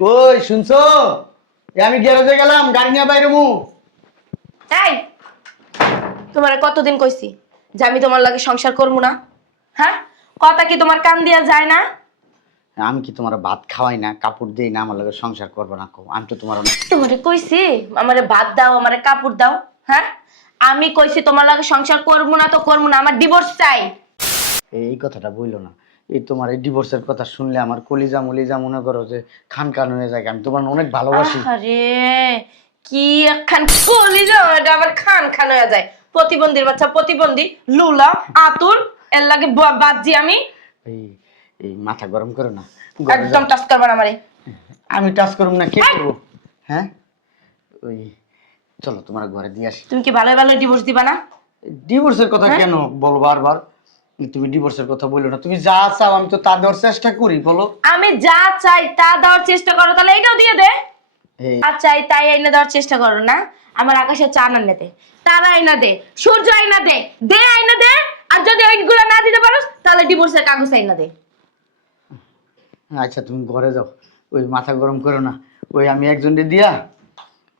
কই শুনছো? আমি গ্যারেজে গেলাম, গাড়ি নিয়ে বাইরে মু। এই তোমার কতদিন কইছি যে আমি তোমার লাগে সংসার করবো না? হ্যাঁ, কথা কি তোমার কান দিয়া যায় না? আমি কি তোমার ভাত খাওয়াই না, কাপড় দিই না, আমার লগে সংসার করবো না? আমি তো তোমার অনেক তোমারে কইছি আমারে ভাত দাও, আমারে কাপড় দাও। হ্যাঁ, আমি কইছি তোমার লাগে সংসার করবো না তো করবো না, আমার ডিভোর্স চাই। এই কথাটা বইলো না। এই তোমার এই ডিভোর্সের কথা শুনলে আমার কলিজা মলিজা মনে করো যে খান খান হয়ে যায়। আমি তোমার অনেক ভালোবাসি। আরে কি একখান কলি যাও, এটা আবার খান খান হয়ে যায়। প্রতিবন্ধীর বাচ্চা, প্রতিবন্ধী লুলা আতুর, এর লাগে বাদজি আমি। এই এই মাথা গরম করো না, ঘরে একদম যাও। টাচ করবা না আমারে। আমি টাচ করব না, কে করবো? হ্যাঁ, ওই চলো তোমার ঘরে দিয়ে আসি। তুমি কি ভালো ভালো ডিভোর্স দিবা না? ডিভোর্সের কথা হ্যাঁ? কেন বলো বারবার? তুমি ডিভোর্সের কথা বললো না। তুমি যা চাও আমি তো তা দেওয়ার চেষ্টা করি, বলো। আমি যা চাই তা দেওয়ার চেষ্টা করো, তাহলে এইটাও দিয়ে দে। এই আর চাই তাই আইনা দেওয়ার চেষ্টা করো না। আমার আকাশে চান আইনা দে, তারা আইনা দে, সূর্য আইনা দে, দে আইনা দে। আর যদি ওইগুলো না দিতে পারো তাহলে ডিভোর্সের কাগজ আইনা দে। আচ্ছা তুমি ঘরে যাও, ওই মাথা গরম করো না। ওই আমি একজনকে দিয়া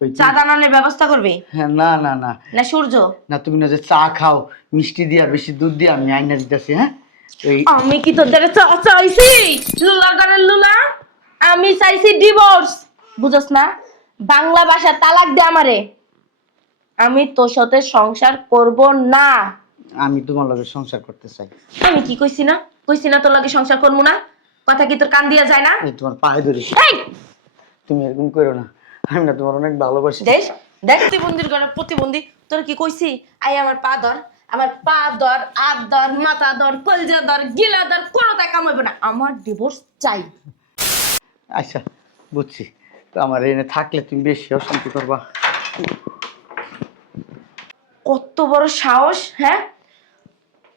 ওই চা দানানোর ব্যবস্থা করবে হ্যাঁ, না না না না সূর্য? না, তুমি না যে চা খাও মিষ্টি দিয়া, বেশি দুধ দিয়া, আমি আইনা দিতেছি। হ্যাঁ, ওই আমি কি তোদের চা চাইছি? লুলা গানের লুলা, আমি চাইছি ডিভোর্স। বুঝছ না? বাংলা ভাষা তালাক দে আমারে। আমি তোর সাথে সংসার করব না। আমি তোমার লগে সংসার করতে চাই। আমি কি কইছি না? কইছি না তোর লাগে সংসার করবো না? কথা কি তোর কান দিয়া যায় না? এই তোমার পায়ে ধরি, এই তুমি এরকম করো না। আমি না তোমার অনেক ভালোবাসি। দেখ, দেখ প্রতিবন্ধীর ঘরে প্রতিবন্ধী, তোর কি কইছি? আই আমার পা ধর, আমার পা ধর, হাত ধর, মাথা ধর, কলজা ধর, গিলা ধর, কোনোটা কামাইবে না। আমার ডিভোর্স চাই। আচ্ছা বুঝছি, তো আমার এনে থাকলে তুমি বেশি অশান্তি করবা। কত বড় সাহস, হ্যাঁ?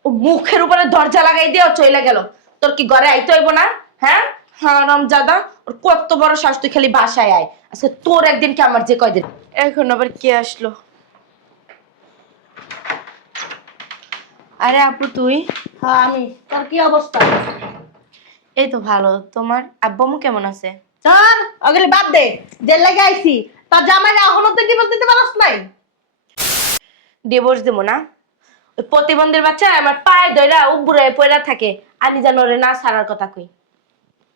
ও মুখের উপরে দরজা লাগাই দিয়ে চলে গেল। তোর কি ঘরে আইতে হইব না? হ্যাঁ, হারামজাদা, ওর কত বড় সাহস! তুই খালি বাসায় আয়, আজকে তোর একদিন কি আমার যে কয়দিন। এখন আবার কে আসলো? আরে আপু তুই? হ্যাঁ আমি। তোর কি অবস্থা? এই তো ভালো। তোমার আব্বু আম্মু কেমন আছে? চল ওগুলি বাদ দে, যে লেগে আইছি। তোর জামাই এখনো তো ডিভোর্স দিতে পারছ নাই? ডিভোর্স দেবো না? ওই প্রতিবন্ধীর বাচ্চা আমার পায়ে ধইরা উবুরে পড়া থাকে, আমি যেন ওরে না ছাড়ার কথা কই।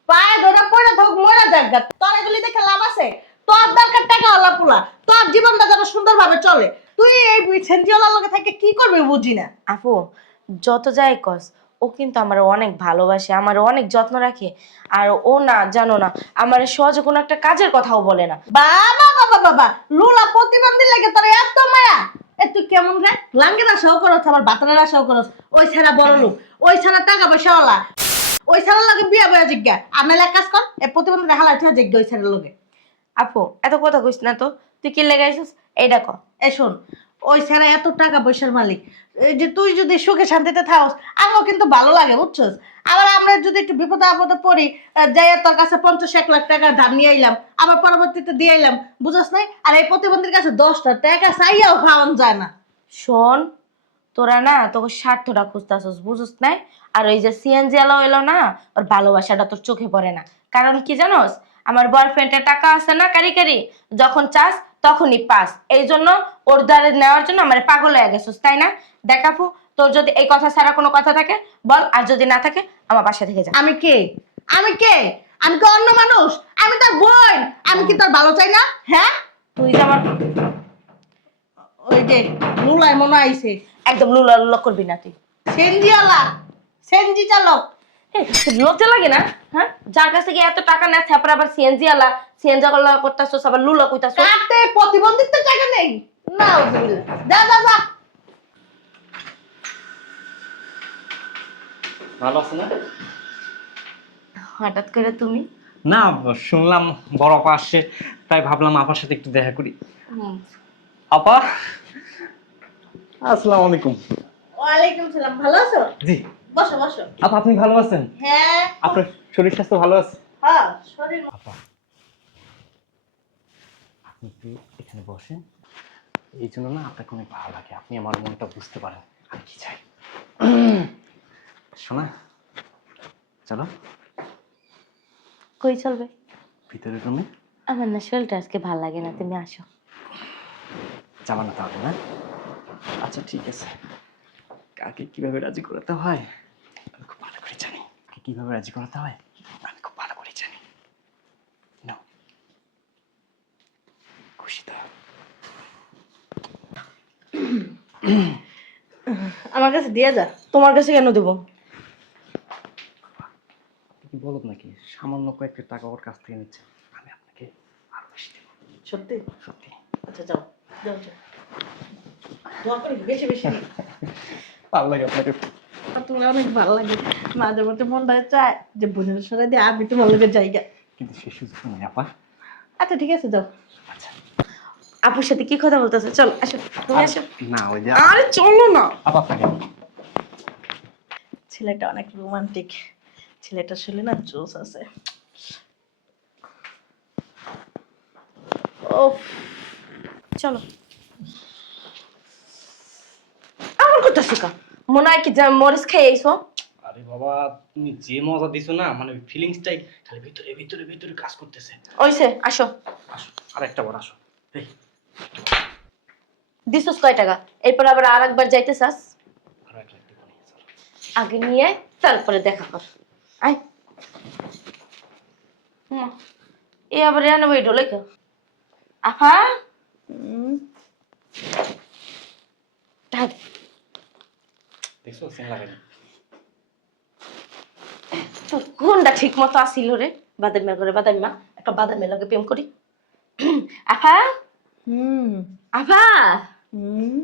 পায়ে ধরে পড়ে থাক, মরে যাক গা। তোর এগুলি দেখে লাভ আছে? তোর দরকার টাকা ওলা পোলা, তোর জীবনটা যেন সুন্দরভাবে চলে। তুই এই সেন্টিওয়ালার লগে থেকে কি করবি বুঝি না। আপু যত যাই কস, ও কিন্তু আমার অনেক ভালোবাসে, আমার অনেক যত্ন রাখে। আর ও না জানো না, আমার সহজে কোনো একটা কাজের কথাও বলে না। বাবা বাবা বাবা, লুলা প্রতিবন্ধী লাগে তোর এত মায়া? এ তুই কেমন রে? লাঙ্গের আশাও করছ, আবার বাতারের আশাও করছ। ওই ছাড়া বড় লোক, ওই ছাড়া টাকা পয়সাওয়ালা, ওই ছাড়ার লগে বিয়া বয়া জিজ্ঞা। আমি এক কাজ কর, এ প্রতিবন্ধী হালা তুই জিজ্ঞা ওই ছাড়ার লগে। আপু এত কথা কইস না তো, তুই কি লেগাইছিস এইটা ক। এ শোন, ওই ছাড়া এত টাকা পয়সার মালিক, এই যে তুই যদি সুখে শান্তিতে থাকস, আমারও কিন্তু ভালো লাগে বুঝছস। আবার আমরা যদি একটু বিপদে আপদে পড়ি, যাই তোর কাছে 50-1 লাখ টাকা ধার নিয়ে আইলাম, আবার পরবর্তীতে দিয়ে আইলাম, বুঝছস নাই? আর এই প্রতিবন্ধীর কাছে 10টা টাকা চাইয়াও খাওয়ান যায় না। শোন, তোরা না তোকে স্বার্থটা খুঁজতেছস, বুঝছ নাই? আর ওই যে সিএনজি আলো এলো না, ওর ভালোবাসাটা তোর চোখে পড়ে না। কারণ কি জানোস, আমার বয়ফ্রেন্ডের টাকা আছে না কারি কারি, যখন চাস তখনই পাস। এই জন্য ওর দ্বারে নেওয়ার জন্য আমার পাগল হয়ে গেছিস, তাই না? দেখাফু, তোর যদি এই কথা ছাড়া কোনো কথা থাকে বল, আর যদি না থাকে আমার বাসা থেকে যা। আমি কে? আমি কে? আমি কি অন্য মানুষ? আমি তার বোন। আমি কি তার ভালো চাই না? হ্যাঁ, তুই যে আমার ওই যে লুলাই মনে আইছে, একদম লুলা লুলা করবি না তুই। সেনজিওয়ালা, সেনজি চালক। এই, তোর লজ্জা লাগে না? হ্যাঁ, যার কাছ থেকে এত টাকা নেয় তারপর আবার সিএনজি আলা, সিএনজি আলা করতেছস, আবার লুলা কইতাছস। কাতে প্রতিবন্ধিত্বের জায়গা নেই। না যা যা যা। ভালো আছে না? হঠাৎ করে তুমি? না, শুনলাম বড় আপা আসছে, তাই ভাবলাম আপার সাথে একটু দেখা করি। আপা, আসসালামু আলাইকুম। ওয়ালাইকুম সালাম। ভালো আছো? জি। বসো বসো। আপা আপনি ভালো আছেন? হ্যাঁ আপনার শরীর স্বাস্থ্য ভালো আছে? হ্যাঁ, শরীর আপা, আপনি একটু এখানে বসেন। এই জন্য না আপনাকে অনেক ভালো লাগে, আপনি আমার মনটা বুঝতে পারেন আমি কি চাই। শোনা, চলো। কই চলবে? ভিতরে রুমে আমার না শরীরটা আজকে ভালো লাগে না, তুমি আসো। যাবা না তাহলে না? আচ্ছা ঠিক আছে। কাকে কিভাবে রাজি করাতে হয় আমি খুব ভালো করে জানি। কাকে কিভাবে রাজি করাতে হয় আমি খুব ভালো করে জানি। নাও, খুশি তো? আমার কাছে দিয়ে যা। তোমার কাছে কেন দেবো? কি বলত নাকি? সামান্য কয়েকটা টাকা ওর কাছ থেকে নিচ্ছে, আমি আপনাকে আরো বেশি দেবো। সত্যি? সত্যি। আচ্ছা যাও যাও যাও। দোয়া করি বেশি বেশি দিও। ভালো লাগে আপনাকে। তোমার অনেক ভালো লাগে। মাঝে মধ্যে মনটা চায় যে বোনের সরে দিয়ে আমি তোমার লোকের জায়গা। কিন্তু সে সুযোগ নেই আপা। আচ্ছা ঠিক আছে যাও। আচ্ছা আপুর সাথে কি কথা বলতেছে? চলো আসো, তুমি আসো। না, ওই যে আরে চলো না। আপা আপনাকে ছেলেটা অনেক রোমান্টিক। ছেলেটা শুনলে না জোস আছে। ও চলো। আমার কথা শেখা মনে হয় কি মরিচ খেয়ে আইসো। আরে বাবা, তুমি যে মজা দিছো না, মানে ফিলিংসটাই খালি ভিতরে ভিতরে ভিতরে কাজ করতেছে। ওইসে আসো। আসো, আরেকটা বার আসো। এই দিছস কয় টাকা? এরপর আবার আর একবার যাইতে চাস? আরো 1 লাখ দিব নিয়ে চলো। আগে নিয়ে আয়, তারপরে দেখা কর। আয়। এ আবার এনে বই ঢোলে কেউ? আফা দেখছো সিন লাগাই। তোর কোনটা ঠিক মতো আসিল রে? বাদামিয়া করে বাদামিয়া একটা বাদামের লগে প্রেম করি। আফা হুম আফা হুম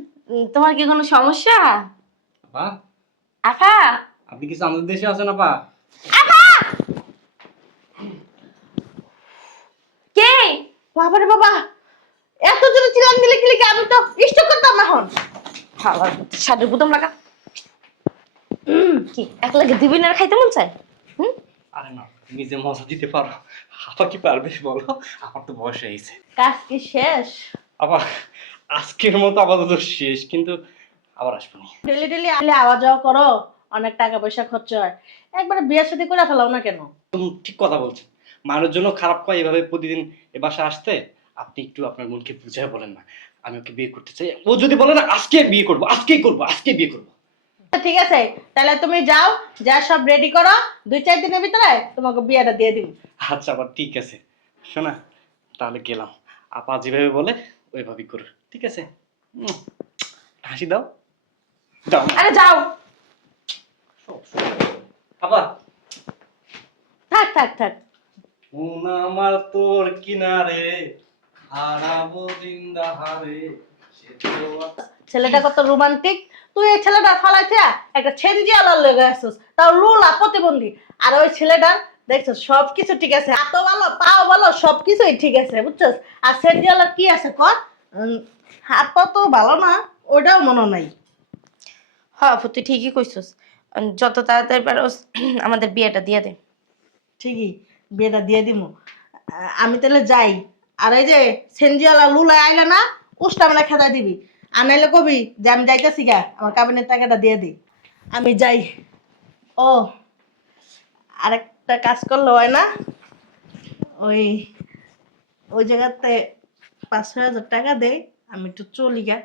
তোমার কি কোনো সমস্যা? আপা, আফা আপনি কিছু আমাদের দেশে আছেন আপা? কে? বাবারে বাবা, এত জোরে চিল্লান দিলে কি লিখে? আমি তো স্টক করতাম এখন। খাবার সাদের বুদম লাগা। কি এক লাগে দিবি না খাইতে মন চায়? হুম? আরে না, তুমি যে মজা দিতে পারো আপা কি পারবে বলো? আমার তো বয়স হয়েছে। কাজ কি শেষ? আপা আজকের মতো আপাতত শেষ, কিন্তু আবার আসবো না। ডেলি ডেলি আলে আওয়া যাওয়া করো, অনেক টাকা পয়সা খরচ হয়। একবারে বিয়ে শাদী করে ফেলাও না কেন? তুমি ঠিক কথা বলছেন। মানুষ জন্য খারাপ কয় এভাবে প্রতিদিন এ বাসায় আসতে। আপনি একটু আপনার মনকে বুঝায় বলেন না, আমি ওকে বিয়ে করতে চাই। ও যদি বলে না আজকে বিয়ে করবো, আজকেই করবো, আজকেই বিয়ে করবো। ঠিক আছে, তাহলে তুমি যাও, যা সব রেডি করো। 2-4 দিনের ভিতরে তোমাকে বিয়েটা দিয়ে দিব। আচ্ছা আবার ঠিক আছে। শোনা, তাহলে গেলাম। আপা যেভাবে বলে ওইভাবেই করো, ঠিক আছে? উম, হাসি দাও। যাও না। আরে যাও। আপা, থাক থাক থাক। মন আমার তোর কিনারে, হারাবো জিন্দা হারে, সে তো ছেলেটা কত রোমান্টিক। তুই এই ছেলেটা ফালাইছে একটা ছেঞ্জি আলার লেগে আসছিস, তাও লুলা প্রতিবন্ধী। আর ওই ছেলেটা দেখছো সবকিছু ঠিক আছে, হাতও ভালো পাও ভালো সবকিছুই ঠিক আছে, বুঝছস? আর ছেঞ্জি আলার কি আছে কর? হাত পা তো ভালো না, ওটাও মনে নাই। হ্যাঁ আপু তুই ঠিকই কইছস। যত তাড়াতাড়ি পারোস আমাদের বিয়েটা দিয়ে দে। ঠিকই, বিয়েটা দিয়ে দিমু। আমি তাহলে যাই। আর এই যে সেনজিওয়ালা লুলা আইলে না, উষ্টা মেলা খেদাই দিবি। আর নাইলে কবি যে আমি যাইতেছি গা, আমার কাবিনের টাকাটা দিয়ে দিই। আমি যাই। ও আরেকটা কাজ করলে হয় না? ওই ওই জায়গাতে 5-6 হাজার টাকা দেই, আমি একটু চলি গা।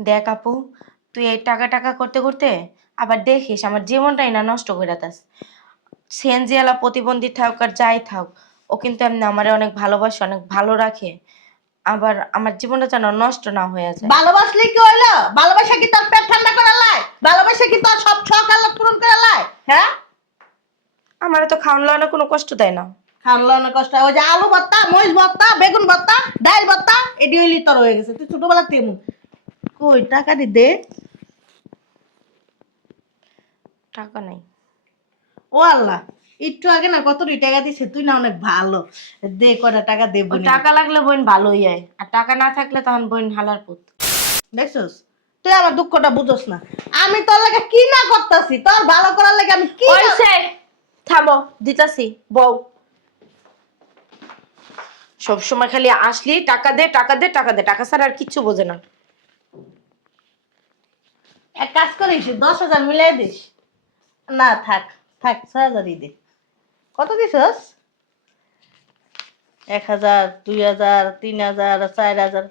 দেখ আপু, তুই এই টাকা টাকা করতে করতে আবার দেখিস আমার জীবনটাই না নষ্ট করে দাস। সেনজিয়ালা প্রতিবন্ধী থাক আর যাই থাক, ও কিন্তু এমনি আমারে অনেক ভালোবাসে, অনেক ভালো রাখে। আবার আমার জীবনটা যেন নষ্ট না হয়ে যায়। ভালোবাসলে কি হইলো? ভালোবাসা কি তোর পেট ঠান্ডা করে লাই? ভালোবাসা কি তোর সব শখ আহ্লাদ পূরণ করে লাই? হ্যাঁ, আমারে তো খাওয়ান লাওয়ানো কোনো কষ্ট দেয় না। খাওয়ানো অনেক কষ্ট হয়। ওই যে আলু ভর্তা, মরিচ ভর্তা, বেগুন ভর্তা, ডাল ভর্তা, এটি হইলি তোর হয়ে গেছে। তুই ছোটবেলা তেমন। কই টাকাটি দে। টাকা নাই। ও আল্লাহ, একটু আগে না কতটি টাকা দিছে, তুই না অনেক ভালো। দে কয়টা টাকা দে ওই বোন। টাকা লাগলে বোন ভালোই হয়, আর টাকা না থাকলে তখন বোন হালার পুত। দেখছস, তুই আমার দুঃখটা বুঝোস না। আমি তোর লাগে কি না করতেছি, তোর ভালো করার লাগে আমি কি না। ওইসে থামো, দিতাছি বউ। সবসময় খালি আসলি টাকা দে টাকা দে টাকা দে, টাকা ছাড়া আর কিচ্ছু বোঝে না। এক কাজ করিস, 10,000 মিলাই দিস। না থাক থাক, 6,000ই দে। কত দিছস? 1000, 2000, 3000, 4000,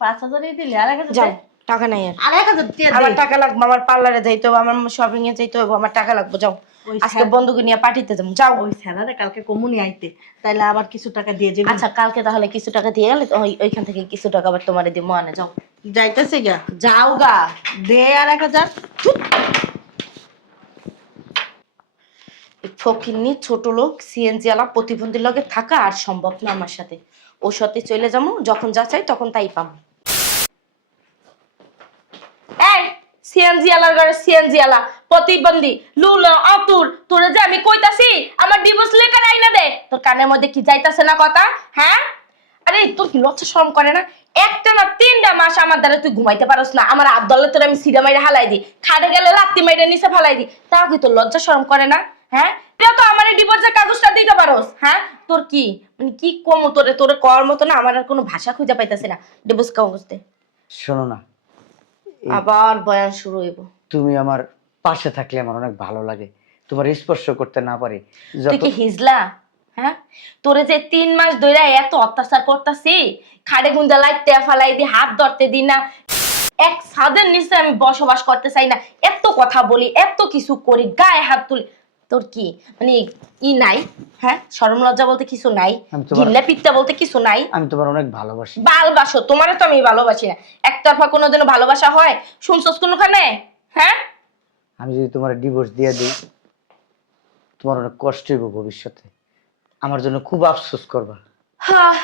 5000 দিলি আর 1000 যাও, টাকা নাই আর। আর 1000 দিয়ে আমার দে। টাকা লাগবে, আমার পার্লারে যাইতে হবে, আমার শপিং এ যাইতে হবে, আমার টাকা লাগবে। যাও, ওই আজকে বন্ধুকে নিয়ে পার্টিতে যাবো। যাও। ওই স্যালারে কালকে কমুনি আইতে, তাইলে আবার কিছু টাকা দিয়ে যাবি। আচ্ছা, কালকে তাহলে কিছু টাকা দিয়ে গেলে ওইখান থেকে কিছু টাকা আবার তোমার দিব। আনে যাও। যাইতেছে গা, যাও গা। দে আর 1000। ফকিন্নি ছোট লোক সিএনজি আলা প্রতিবন্ধীর লগে থাকা আর সম্ভব না আমার সাথে। ওর সাথে চলে যাবো, যখন যা চাই তখন তাই পাবো। এই সিএনজি আলার ঘরে সিএনজি আলা প্রতিবন্ধী লুলো আতুর, তোরে যে আমি কইতাছি আমার ডিভোর্স লেটার আইনা দে। তোর কানের মধ্যে কি যাইতাছে না কথা? হ্যাঁ, আরে তোর কি লজ্জা শরম করে না? একটা না 3টা মাস আমার দ্বারা তুই ঘুমাইতে পারস না। আমার আব্দুল্লাহ তোর আমি সিধা মাইরে হালাই দিই, খাটে গেলে লাত্তি মাইরে নিচে ফালাই দিই, তাও কি তোর লজ্জা শরম করে না? হ্যাঁ, তুই তো আমার ডিভোর্সের কাগজটা দিতে পারোস। হ্যাঁ, তোর কি মানে কি কম তোরে করার মতো না? আমার আর কোনো ভাষা খুঁজে পাইতাছি না। ডিভোর্স কাগজ দে। শোনো না, আবার বয়ান শুরু হইব। তুমি আমার পাশে থাকলে আমার অনেক ভালো লাগে। তোমার স্পর্শ করতে না পারি তুই কি হিজলা? হ্যাঁ, তোরে যে 3 মাস ধরে এত অত্যাচার করতাছি, খাড়ে গুন্দা লাইতে ফালাই দি, হাত ধরতে দি না, এক ছাদের নিচে আমি বসবাস করতে চাই না, এত কথা বলি, এত কিছু করি, গায়ে হাত তুলি, তোর কি মানে নাই? হ্যাঁ, শরম লজ্জা বলতে কিছু নাই? ঘিল্লা পিত্তা বলতে কিছু নাই? আমি তোমার অনেক ভালোবাসি। ভালোবাসো? তোমারও তো আমি ভালোবাসি না। একতরফা কোনোদিনও ভালোবাসা হয় শুনছস কোনখানে? হ্যাঁ, আমি যদি তোমার ডিভোর্স দিয়ে দিই, তোমার অনেক কষ্ট হইব ভবিষ্যতে, আমার জন্য খুব আফসোস করবা। হ্যাঁ,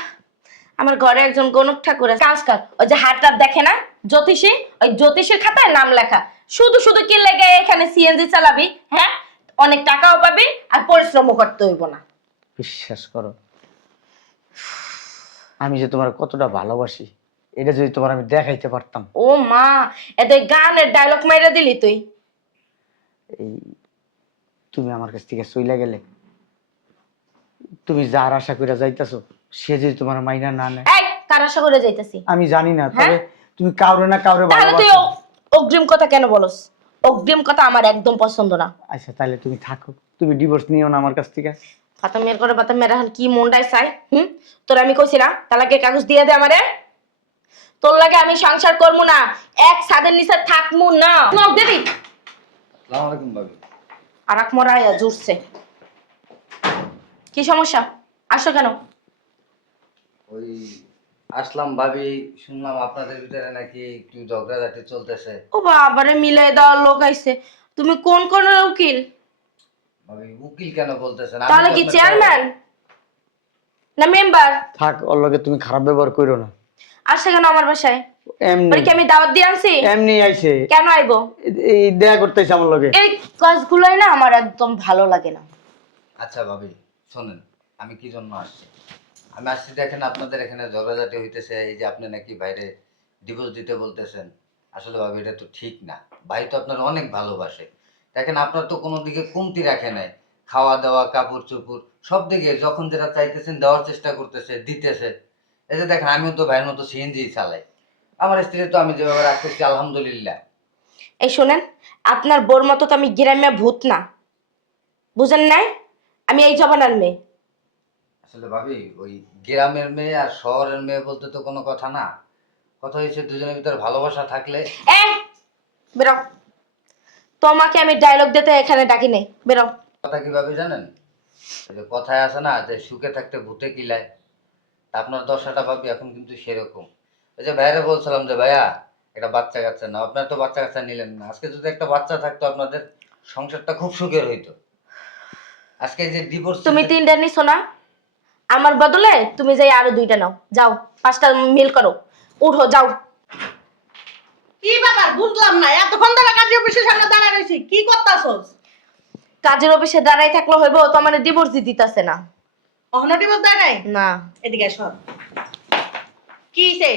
আমার ঘরে একজন গণক ঠাকুর আছে, কাজ কর, ওই যে হাতটা দেখে না জ্যোতিষী, ওই জ্যোতিষীর খাতায় নাম লেখা। শুধু শুধু কি লেগে এখানে সিএনজি চালাবি? হ্যাঁ, অনেক টাকাও পাবি আর পরিশ্রমও করতে হইব না। বিশ্বাস করো, আমি যে তোমার কতটা ভালোবাসি এটা যদি তোমার আমি দেখাইতে পারতাম। ও মা, এত গানের ডায়লগ মাইরা দিলি তুই। এই তুমি আমার কাছ থেকে চইলা গেলে, তুমি যার আশা করে যাইতাছো সে যদি তোমার মাইনা না নেয়। এই কার আশা করে যাইতাছি? আমি জানি না, তবে হ্যাঁ? তুমি কাউরে না কাউরে তাহলে তুই ভালোবাসো। অগ্রিম কথা কেন বলস? অগ্রিম কথা আমার একদম পছন্দ না। আচ্ছা তাহলে তুমি থাকো, তুমি ডিভোর্স নিও না আমার কাছ থেকে। পাতা মেয়ের করে পাতা মেয়ের এখন কি মনটাই চাই? তোর আমি কইছি না তালাকের কাগজ দিয়ে দে আমারে। তোর লাগে আমি সংসার করবো না, এক ছাদের নিচে থাকবো না। নক দেবি। আসসালামু আলাইকুম ভাবি। আর এক মরাইয়া জুড়ছে। কি সমস্যা? আসো কেন? ওই আসলাম ভাবি, শুনলাম আপনাদের ভিতরে নাকি একটু ঝগড়াঝাটি চলতেছে। ও বাবারে, মিলাই দেওয়ার লোক আইছে। তুমি কোন কোন উকিল? ভাবি উকিল কেন বলতেছেন? আমি তাহলে তো কি আপনাকে- চেয়ারম্যান না মেম্বার? থাক, ওর লগে তুমি খারাপ ব্যবহার করো না। আসছে কেন আমার বাসায়? এমনি ওরে কি আমি দাওয়াত দিয়ে আনছি? এমনি আইছে, কেন আইবো? এই দেখা করতেছে আমার লগে। এই কাজগুলোই না আমার একদম ভালো লাগে না। আচ্ছা ভাবি শোনেন, আমি কি জন্য আসছি। আমি আসছি দেখেন আপনাদের এখানে ঝগড়াঝাটি হইতেছে, এই যে আপনি নাকি বাইরে ডিভোর্স দিতে বলতেছেন। আসলে ভাবি এটা তো ঠিক না। ভাই তো আপনার অনেক ভালোবাসে। দেখেন আপনার তো কোনো দিকে কমতি রাখে নাই, খাওয়া দাওয়া কাপড় চোপড় সব দিকে যখন যেটা চাইতেছেন দেওয়ার চেষ্টা করতেছে, দিতেছে। এই যে দেখেন আমিও তো ভাইয়ের মতো সিএনজি চালাই, আমার স্ত্রী তো আমি যেভাবে রাখতেছি আলহামদুলিল্লাহ। এই শোনেন, আপনার বোর মতো তো আমি গ্রামে ভূত না, বুঝেন নাই? আমি এই জবানার মেয়ে। আসলে ভাবি ওই গ্রামের মেয়ে আর শহরের মেয়ে বলতে তো কোনো কথা না। কথা হচ্ছে দুজনের ভিতরে ভালোবাসা থাকলে। এই বেরো, তোমাকে আমি ডায়লগ দিতে এখানে ডাকি নেই, বেরো। কথা কিভাবে জানেন? ওই যে কথায় আছে না যে সুখে থাকতে ভূতে কিলায়, তা আপনার দশাটা ভাবি এখন কিন্তু সেরকম। ওই যে ভাইয়ারে বলছিলাম যে ভাইয়া একটা বাচ্চা কাচ্চা না, আপনার তো বাচ্চা কাচ্চা নিলেন না। আজকে যদি একটা বাচ্চা থাকতো আপনাদের সংসারটা খুব সুখের হইতো। আজকে যে ডিভোর্স, তুমি 3টা নিছো না, আমার বদলে তুমি যাই আরো 2টা নাও। যাও, 5টা মিল করো, উঠো যাও। কি ব্যাপার বুঝলাম না, এতক্ষণ ধরে কাজী অফিসের সামনে দাঁড়ায় রইছি, কি করতাছস? কাজের অফিসে দাঁড়াই থাকলে হইব? তো আমার ডিভোর্স দিতেছে না। কখনো ডিভোর্স দেয় নাই? না। এদিকে সর। কি হইছে?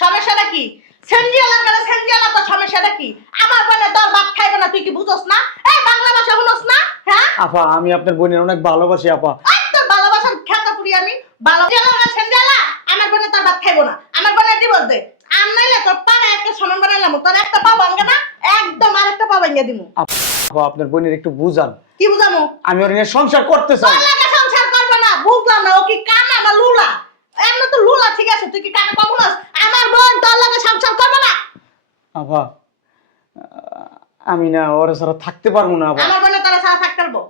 সমস্যাটা কি? সেনজিয়ালার কাছে সেনজিয়ালা, তো সমস্যাটা কি? আমার বলে তোর বাপ খাইবে না, তুই কি বুঝছস না? এই বাংলা ভাষা শুনছস না? হ্যাঁ, আপা আমি আপনার বোনের অনেক ভালোবাসি আপা। এই তোর ভালোবাসার খেতা পুরি আমি। সেনজিয়ালার কাছে সেনজিয়ালা, আমার বলে তোর বাপ খাইবো না, আমার বলে ডিভোর্স দে। আর নাইলে তোর পাড়া একটা সমান বানাইলাম, তোর একটা পা ভাঙবে না, একদম আরেকটা পা ভাঙিয়ে দিমু। আপা আপনার বোনের একটু বুঝান, কি বুঝামু? আমি ওর নিয়ে সংসার করতে চাই। তোর লাগা সংসার করবে না, বুঝলাম না, ও কি কানা না লুলা? তুই কি কানে কম বলস? আমার বোন তোর লগে সংসার করবে না। আপা আমি না ওর সারা থাকতে পারবো না আপা। আমার বোনে তোরা সাথে থাকতে পারবো,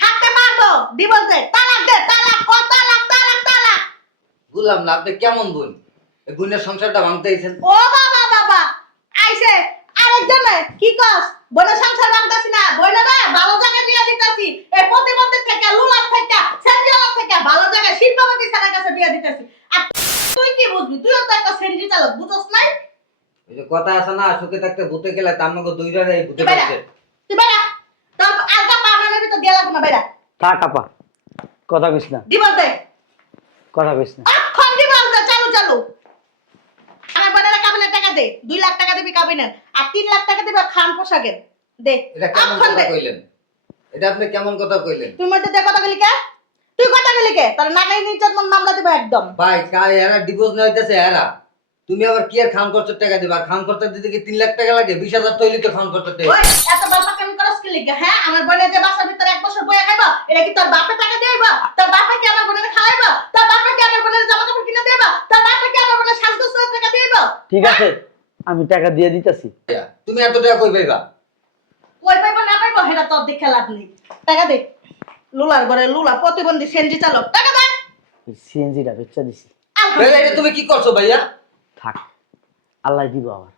থাকতে পারবো। ডিভোর্স দে, তালাক দে, তালাক কত তালাক তালাক তালাক। বুঝলাম না আপনি কেমন বোন, এই বোনের সংসারটা ভাঙতে আইছেন। ও বাবা বাবা আইছে আরেকজন কি কস? বোনের সংসার ভাঙতাছি না, বোনে না ভালো জায়গায় বিয়া দিতাছি। এই প্রতিবন্ধী থেকে লুলার থেকে সেন্ডিয়ালা থেকে ভালো জায়গায় শিল্পপতি স্যারের কাছে বিয়া দিতাছি। আর তুই কি বুঝবি? তুইও তো একটা সেন্ডি চালক, বুঝছস নাই? ওই যে কথা আছে না, সুখে থাকতে ভূতে গেলে তার দুইটারে এই ভূতে তুই বাইরা, পাচ্ছে। তুই বাইরা, তোর আলগা পাবনার ভিতর দিয়া লাগবো না, বাইরা। থাক আপা, কথা কইস না, ডিভোর্স দে, কথা কইস না। এখন ডিভোর্স দে, চালু চালু। আমার বোনের কাবিনের টাকা দে, 2 লাখ টাকা দিবি কাবিনের, আর 3 লাখ টাকা দিবি খান পোশাকের। দে, এটা কেমন এখন কথা দে। কইলেন? এটা আপনি কেমন কথা কইলেন? তুই মধ্যে দে কথা বলি কে? তুই কথা বলি কে? তার নাগাই নির্যাতন মামলা দিব একদম। ভাই এরা ডিভোর্স না হইতেছে এরা, তুমি আবার কি আর খান খরচের টাকা দিবা? আর খান খরচা দিতে কি 3 লাখ টাকা লাগে? 20,000 তৈলি তো খান খরচা টাকা। ওই এত বাপা কেন করস কি লিগা? হ্যাঁ, আমার বোনের যে বাসার ভিতরে 1 বছর বইয়া খাইবা, এটা কি তোর বাপে টাকা দেইবা? তোর বাপে কি আমার বোনের খাওয়াইবা? তোর বাপে কি আমার বোনের জামা কাপড় কিনে দেবা? তোর বাপে কি আমার বোনের সাজগোজের টাকা দেইবা? ঠিক আছে, আমি টাকা দিয়ে দিতেছি। তুমি এত টাকা কই পাইবা? কই পাইবা না পাইবা সেটা তোর দেখে লাভ নেই। টাকা দে। লুলার ঘরে লুলা প্রতিবন্ধী সেনজি চালক, টাকা দে। সিএনজিটা বেচা দিছি। ভাইয়া এটা তুমি কি করছো ভাইয়া? থাক, আল্লাহ দিব আবার।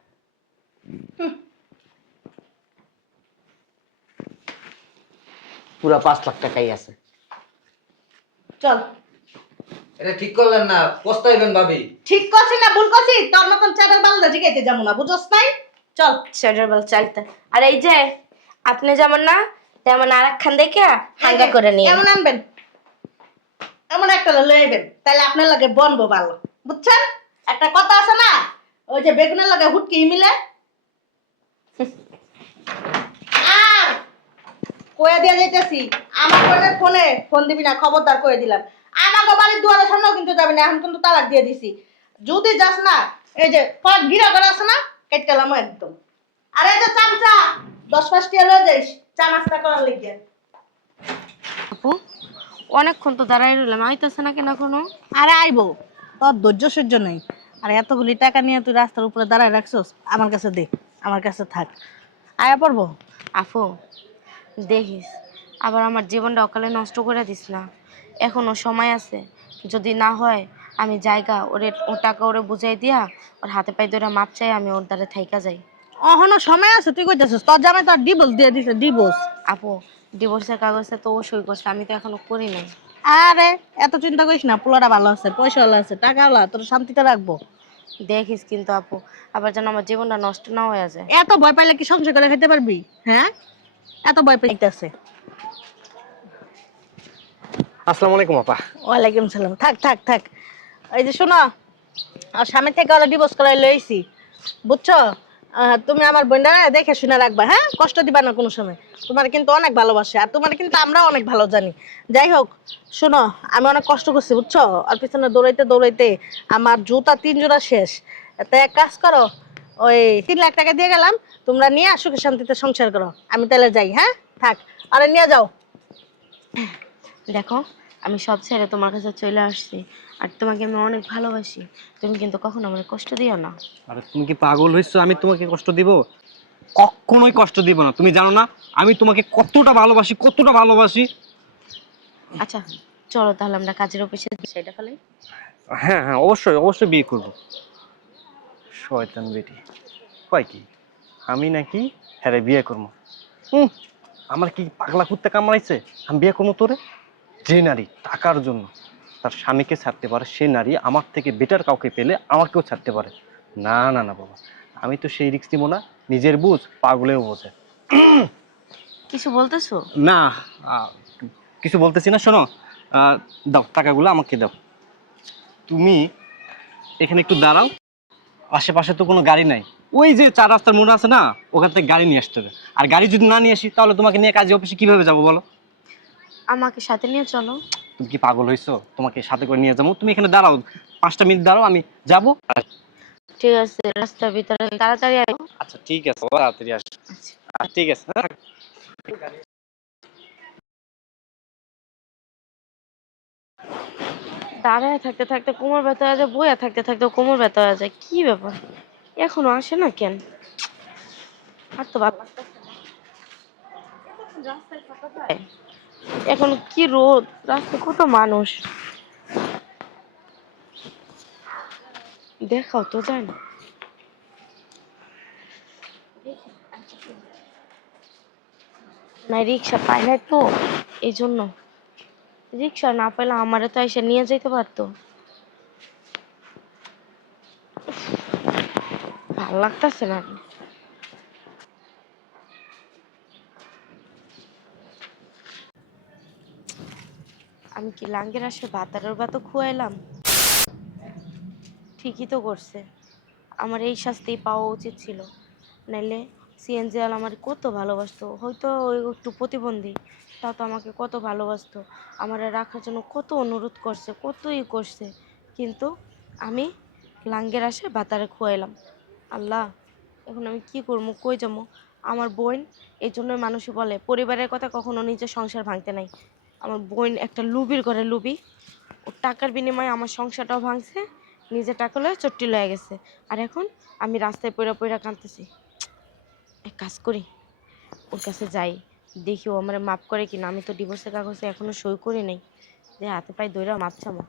পুরা 5 লাখ টাকাই আছে। চল। এটা ঠিক করলেন না, পস্তাইবেন ভাবি। ঠিক করছি না ভুল করছি? তোর মতন চাঁদের বালদা জিগাইতে যাবো না, বুঝছস নাই? চল। সেটার বল চাইতে। আর এই যে আপনি যেমন না তেমন আরেকখান দেখে হাঙ্গা করে নিয়ে এমন আনবেন, এমন একটা লইবেন, তাহলে আপনার লাগে বনবো ভালো, বুঝছেন? একটা কথা আছে না, ওই যে বেগুনের লাগে হুটকি মিলে। আর কয়ে দিয়ে যাইতেছি, আমার বোনের ফোনে ফোন দিবি না, খবরদার কয়ে দিলাম। আমাকে বাড়ির দুয়ারের সামনেও কিন্তু যাবি না, এখন কিন্তু তালাক দিয়ে দিছি। যদি যাস না, এই যে পর গিরা করে আছে না, কেটে গেলাম একদম। আর এই যে চামচা 10-5 টিয়া লয়ে যাইস চা নাস্তা করার লেগে। আপু অনেকক্ষণ তো দাঁড়াই রইলাম, আইতেছে না কেন এখনো? আরে আইবো, তোর ধৈর্য সহ্য নেই। আর এতগুলি টাকা নিয়ে তুই রাস্তার উপরে দাঁড়ায় রাখছস, আমার কাছে দে, আমার কাছে থাক। আয়া পড়বো। আপু দেখিস আবার আমার জীবনটা অকালে নষ্ট করে দিস না, এখনো সময় আছে। যদি না হয় আমি জায়গা ওরে ও টাকা ওরে বুঝাই দিয়া ওর হাতে পায়ে ধরে মাপ চাই, আমি ওর দ্বারা থাইকা যাই। এখনো সময় আছে, তুই কইতেছিস তোর জামাই তোর ডিভোর্স দিয়ে দিছে, ডিভোর্স। আপু ডিভোর্সের কাগজে তো ও সই করছে, আমি তো এখনো করি নাই। আরে এত চিন্তা করিস না, পোলাটা ভালো আছে, পয়সা ভালো আছে, টাকা ভালো, তোর শান্তিতে রাখবো। দেখিস কিন্তু আপু আবার যেন আমার জীবনটা নষ্ট না হয়ে যায়। এত ভয় পাইলে কি সংসার করে খেতে পারবি? হ্যাঁ, এত ভয় পাইতেছে। আসসালামু আলাইকুম আপা। ওয়ালাইকুম সালাম। থাক থাক থাক। এই যে শোনো, আর স্বামী থেকে ওরা ডিভোর্স করাই লইছি, বুঝছো? তুমি আমার বোনটা দেখে শুনে রাখবা, হ্যাঁ? কষ্ট দিবা না কোনো সময়। তোমার কিন্তু অনেক ভালোবাসে, আর তোমার কিন্তু আমরাও অনেক ভালো জানি। যাই হোক, শোনো, আমি অনেক কষ্ট করছি, বুঝছো? আর পিছনে দৌড়াইতে দৌড়াইতে আমার জুতা 3 জোড়া শেষ। তাই এক কাজ করো, ওই 3 লাখ টাকা দিয়ে গেলাম, তোমরা নিয়ে সুখে শান্তিতে সংসার করো। আমি তাহলে যাই, হ্যাঁ? থাক, আরে নিয়ে যাও। দেখো আমি সব ছেড়ে তোমার কাছে চলে আসছি, আর তোমাকে আমি অনেক ভালোবাসি, তুমি কিন্তু কখনো আমার কষ্ট দিও না। আরে তুমি কি পাগল হইছো? আমি তোমাকে কষ্ট দিব? কখনোই কষ্ট দিব না। তুমি জানো না আমি তোমাকে কতটা ভালোবাসি, কতটা ভালোবাসি। আচ্ছা চলো তাহলে আমরা কাজের অফিসে সেটা ফেলে। হ্যাঁ হ্যাঁ, অবশ্যই অবশ্যই বিয়ে করব। শয়তান বেটি কয় কি আমি নাকি হ্যাঁ বিয়ে করবো? আমার কি পাগলা কুত্তে কামড়াইছে আমি বিয়ে করবো তোরে? যে নারী টাকার জন্য তার স্বামীকে ছাড়তে পারে, সে নারী আমার থেকে বেটার কাউকে পেলে আমাকেও ছাড়তে পারে। না না না বাবা, আমি তো সেই রিস্ক দিব না। নিজের বুঝ পাগলেও বোঝে। কিছু বলতেছো? না কিছু বলতেছি না। শোনো, দাও টাকাগুলো আমাকে দাও। তুমি এখানে একটু দাঁড়াও, আশেপাশে তো কোনো গাড়ি নাই, ওই যে 4 রাস্তার মোড় আছে না, ওখান থেকে গাড়ি নিয়ে আসতে হবে। আর গাড়ি যদি না নিয়ে আসি তাহলে তোমাকে নিয়ে কাজে অফিসে কিভাবে যাবো বলো? আমাকে সাথে নিয়ে চলো। তুমি কি পাগল হয়েছো? তোমাকে সাথে করে নিয়ে যাবো? তুমি এখানে দাঁড়াও, 5টা মিনিট দাঁড়াও, আমি যাবো। ঠিক আছে রাস্তার ভিতরে তাড়াতাড়ি আয়। আচ্ছা ঠিক আছে, তাড়াতাড়ি আসো। ঠিক আছে, হ্যাঁ। দাঁড়ায় থাকতে থাকতে কোমর ব্যথা হয়ে যায়, বইয়া থাকতে থাকতে কোমর ব্যথা হয়ে যায়, কি ব্যাপার? এখনো আসে না কেন? আর তো ভালো লাগতেছে না। এতক্ষণ রাস্তায় থাকা যায়? এখন কি রোদ, রাস্তায় কত মানুষ, দেখাও তো যায় না। না রিক্সা পাই নাই তো, এই জন্য। রিক্সা না পেলে আমারে তো এসে নিয়ে যেতে পারতো। ভালো লাগতেছে না। আমি কি লাঙ্গের আসে ভাতারের ভাতও খুয়াইলাম? ঠিকই তো করছে, আমার এই শাস্তি পাওয়া উচিত ছিল। নাইলে সিএনজি আল আমার কত ভালোবাসতো, হয়তো ওই একটু প্রতিবন্ধী, তাও তো আমাকে কত ভালোবাসতো, আমার রাখার জন্য কত অনুরোধ করছে, কতই করছে, কিন্তু আমি লাঙ্গের আসে ভাতারে খুয়াইলাম। আল্লাহ, এখন আমি কি করবো, কই যাবো? আমার বোন, এই জন্য মানুষই বলে পরিবারের কথা কখনো নিজের সংসার ভাঙতে নাই। আমার বোন একটা লুবির ঘরে লুবি, ও টাকার বিনিময়ে আমার সংসারটাও ভাঙছে, নিজে টাকা লয়ে চট্টি লয়ে গেছে। আর এখন আমি রাস্তায় পইরা পইরা কাঁদতেছি। এক কাজ করি, ওর কাছে যাই, দেখি ও আমার মাফ করে কিনা। আমি তো ডিভোর্সের কাগজে এখনো সই করি নাই, যে হাতে পায়ে ধইরা মাপ চামো।